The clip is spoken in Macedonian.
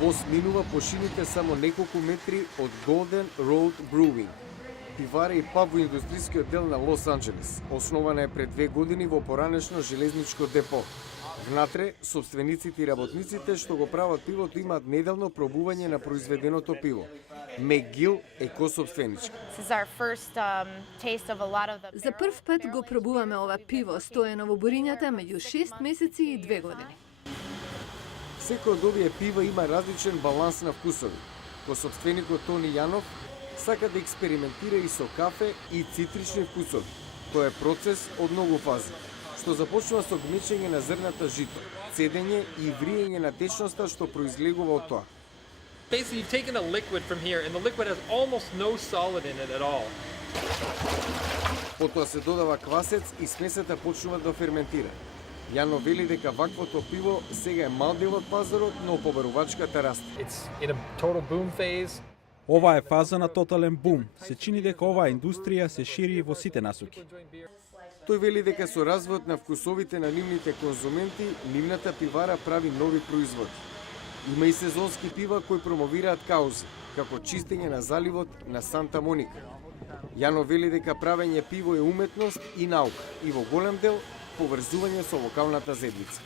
Воз минува по шините само неколку метри од Golden Road Brewing, пивара и паб во индустријскиот дел на Лос Анџелес. Основана е пред 2 години во поранешно железничко депо. Внатре, собствениците и работниците што го прават пивото имаат неделно пробување на произведеното пиво. Мегил е кособственичка. За прв пат го пробуваме ова пиво, стоено во бурињата меѓу 6 месеци и 2 години. Секој од овие пива има различен баланс на вкусови. Кособственикот Тони Јанов сака да експериментира и со кафе и цитрични вкусови. Тоа е процес од многу фази, што започнува со гмечење на зрната жито, цедење и вриење на течноста што произлегува од тоа. Basically, you've taken a liquid from here, and the liquid has almost no solid in it at all. Потоа се додава квасец и смесата почнува да ферментира. Јано вели дека ваквото пиво сега е мал дел од пазарот, но побарувачката расте. It's in a total boom phase. Ова е фаза на тотален бум. Се чини дека оваа индустрија се шири во сите насоки. Тој вели дека со развојот на вкусовите на нивните конзументи, нивната пивара прави нови производи. Има и сезонски пива кои промовираат каузи, како чистење на заливот на Санта Моника. Јано вели дека правење пиво е уметност и наука, и во голем дел поврзување со локалната заедница.